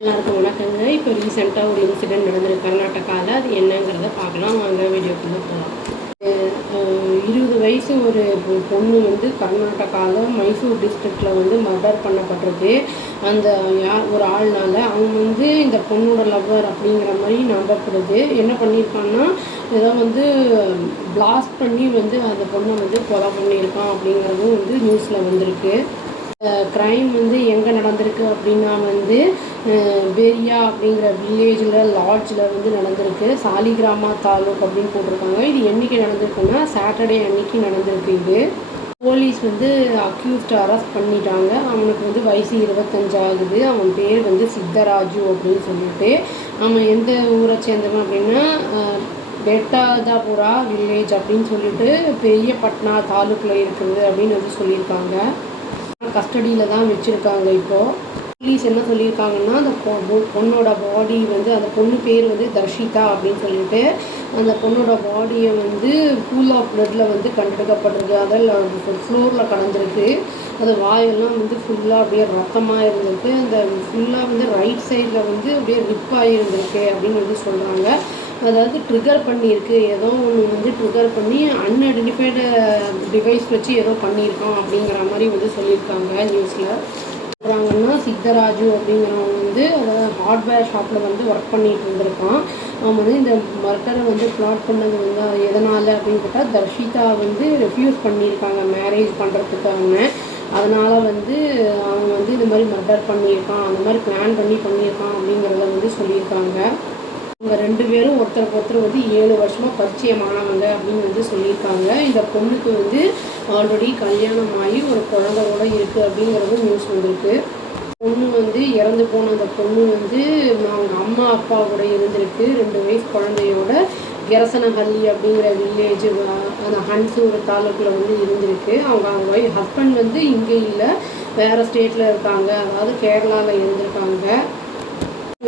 எல்லாருக்கும் வணக்கங்க. இப்போ ரீசெண்டாக ஒரு இன்சிடெண்ட் நடந்திருக்கு கர்நாடகாவில். அது என்னங்கிறத பார்க்கலாம் வாங்க, வீடியோக்குள்ளே போகலாம். 20 வயசு ஒரு பொண்ணு வந்து கர்நாடகாவில் மைசூர் டிஸ்ட்ரிக்டில் வந்து மர்டர் பண்ணப்பட்டிருக்கு. அந்த ஒரு ஆள்னால அவங்க வந்து இந்த பொண்ணோட லவ்வர் அப்படிங்கிற மாதிரி நம்பப்படுது. என்ன பண்ணியிருக்கான்னா ஏதோ வந்து பிளாஸ்ட் பண்ணி வந்து அந்த பொண்ணை வந்து கொலை பண்ணியிருக்கான் அப்படிங்கிறதும் வந்து நியூஸில் வந்திருக்கு. க்ரைம் வந்து எங்கே நடந்திருக்கு அப்படின்னா வந்து பெரியா அப்படிங்கிற வில்லேஜில் லாட்ஜில் வந்து நடந்திருக்கு. சாலிகிராமா தாலுக் அப்படின்னு போட்டிருக்காங்க. இது என்றைக்கு நடந்திருக்குன்னா சாட்டர்டே அன்னைக்கு நடந்திருக்கு. இது போலீஸ் வந்து அக்யூஸ்ட் அரெஸ்ட் பண்ணிட்டாங்க. அவனுக்கு வந்து வயசு 25 ஆகுது. அவன் பேர் வந்து சித்தராஜு அப்படின்னு சொல்லிட்டு. அவன் எந்த ஊரை சேர்ந்தவன் அப்படின்னா பெட்டாதாபுரா வில்லேஜ் அப்படின்னு சொல்லிட்டு பெரிய பட்னா தாலுக்கில் இருக்குது அப்படின்னு வந்து சொல்லியிருக்காங்க. கஸ்டடியில் தான் வச்சுருக்காங்க. இப்போது போலீஸ் என்ன சொல்லியிருக்காங்கன்னா அந்த பொண்ணோட பாடி வந்து அந்த பொண்ணு பேர் வந்து தர்ஷிதா அப்படின்னு சொல்லிட்டு அந்த பொண்ணோட பாடியை வந்து பூல் ஆஃப் பிளட்டில் வந்து கண்டெடுக்கப்பட்டிருக்கு. அதில் ஃப்ளோரில் கடந்திருக்கு. அது வாயெல்லாம் வந்து ஃபுல்லாக அப்படியே ரத்தமாக இருந்திருக்கு. அந்த ஃபுல்லாக வந்து ரைட் சைடில் வந்து அப்படியே ரிப்பாகி இருந்திருக்கு அப்படின்னு வந்து சொல்கிறாங்க. அதாவது ட்ரிகர் பண்ணியிருக்கு. ஏதோ ஒன்று வந்து ட்ரிகர் பண்ணி அன்ஐடென்டிஃபைடு டிவைஸ் வச்சு ஏதோ பண்ணியிருக்கோம் அப்படிங்கிற மாதிரி வந்து சொல்லியிருக்காங்க நியூஸில். சொல்கிறாங்கன்னா சித்தராஜு அப்படிங்கிறவங்க வந்து அதாவது ஹார்ட்வேர் ஷாப்பில் வந்து ஒர்க் பண்ணிகிட்டு இருந்திருக்கான். அவன் வந்து இந்த மர்டரை வந்து பிளாட் பண்ணது வந்து எதனால் அப்படின்னு கேட்டால் தர்ஷிதா வந்து ரெஃப்யூஸ் பண்ணியிருக்காங்க மேரேஜ் பண்ணுறதுக்காக. அதனால் வந்து அவன் வந்து இந்த மாதிரி மர்டர் பண்ணியிருக்கான், அந்த மாதிரி பிளான் பண்ணி பண்ணியிருக்கான் அப்படிங்கிறத வந்து சொல்லியிருக்காங்க. இவங்க 2 பேரும் ஒருத்தருக்கு ஒருத்தர் வந்து 7 வருஷமாக பரிச்சயமானவங்க அப்படின்னு வந்து சொல்லியிருக்காங்க. இந்த பொண்ணுக்கு வந்து ஆல்ரெடி கல்யாணம் ஆகி ஒரு குழந்தையோட இருக்குது அப்படிங்கிறது நியூஸ் வந்திருக்கு. பொண்ணு வந்து இறந்து போன அந்த பொண்ணு வந்து அவங்க அம்மா அப்பா கூட இருந்திருக்கு. 2 வயசு குழந்தையோட கெரசனஹள்ளி அப்படிங்கிற வில்லேஜ் அந்த ஹன்சூர் தாலுக்கில் வந்து இருந்திருக்கு. அவங்க ஹஸ்பண்ட் வந்து இங்கே இல்லை, வேறு ஸ்டேட்டில் இருக்காங்க, அதாவது கேரளாவில் இருந்திருக்காங்க.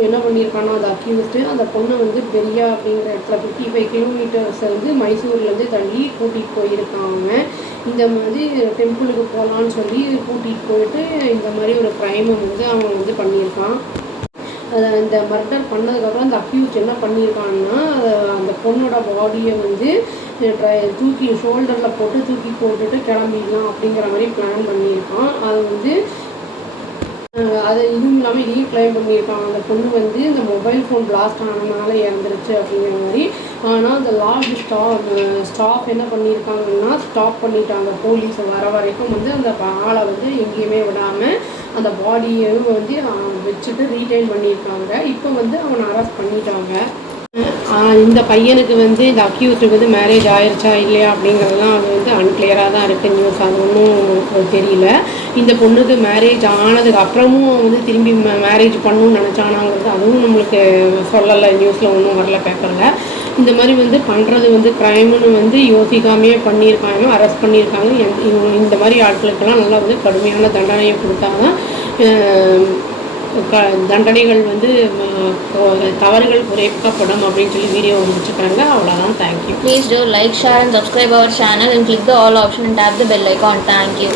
என்ன பண்ணியிருக்கானோ அந்த அக்யூஸ்டு அந்த பொண்ணை வந்து பெரியா அப்படிங்கிற இடத்துல 55 கிலோமீட்டர்ஸ் வந்து மைசூர்லேருந்து தள்ளி கூட்டிகிட்டு போயிருக்கான். அவன் இந்த மாதிரி டெம்பிளுக்கு போகலான்னு சொல்லி கூட்டிகிட்டு போயிட்டு இந்த மாதிரி ஒரு க்ரைமை வந்து அவன் வந்து பண்ணியிருக்கான். அதை இந்த மர்டர் பண்ணதுக்கப்புறம் அந்த அக்யூஸ்ட் என்ன பண்ணியிருக்கான்னா அந்த பொண்ணோட பாடியை வந்து தூக்கி ஷோல்டரில் போட்டு தூக்கி போட்டுட்டு கிளம்பிடலாம் அப்படிங்கிற மாதிரி பிளான் பண்ணியிருக்கான். அதை வந்து அது இதுவும் இல்லாமல் இதையும் கிளைம் பண்ணியிருக்காங்க. அந்த பொண்ணு வந்து இந்த மொபைல் ஃபோன் பிளாஸ்ட் ஆனதுனால இறந்துருச்சு அப்படிங்கிற மாதிரி. ஆனால் அந்த லாட்ஜ் ஸ்டாஃப் என்ன பண்ணியிருக்காங்கன்னா ஸ்டாப் பண்ணிட்டாங்க. போலீஸ் வர வரைக்கும் வந்து அந்த ஆளை வந்து எங்கேயுமே விடாமல் அந்த பாடியையும் வந்து வச்சுட்டு ரீட்டைன் பண்ணியிருக்காங்க. இப்போ வந்து அவனை அரெஸ்ட் பண்ணிட்டாங்க. இந்த பையனுக்கு வந்து இந்த அக்யூஸ்டுக்கு வந்து மேரேஜ் ஆயிடுச்சா இல்லையா அப்படிங்கிறதுலாம் அது வந்து அன்கிளியராக தான் இருக்குது நியூஸ். அது ஒன்றும் தெரியல. இந்த பொண்ணுக்கு மேரேஜ் ஆனதுக்கு அப்புறமும் வந்து திரும்பி மேரேஜ் பண்ணணும்னு நினச்சானாங்கிறது அதுவும் நம்மளுக்கு சொல்லலை, நியூஸில் ஒன்றும் வரல, பேப்பரில். இந்த மாதிரி வந்து பண்ணுறது வந்து க்ரைம்னு வந்து யோசிக்காமையே பண்ணியிருக்காங்க, அரெஸ்ட் பண்ணியிருக்காங்க. இந்த மாதிரி ஆட்களுக்கெல்லாம் நல்லா வந்து கடுமையான தண்டனையை கொடுத்தாங்க. தண்டனைகள் வந்து தவறுகள் குறைக்கப்படும் அப்படின்னு சொல்லி வீடியோ முடிச்சுக்கிறாங்க. அவ்வளோதான். Thank you. Please do like, share and subscribe our channel and click the all option and tap the bell icon. Thank you.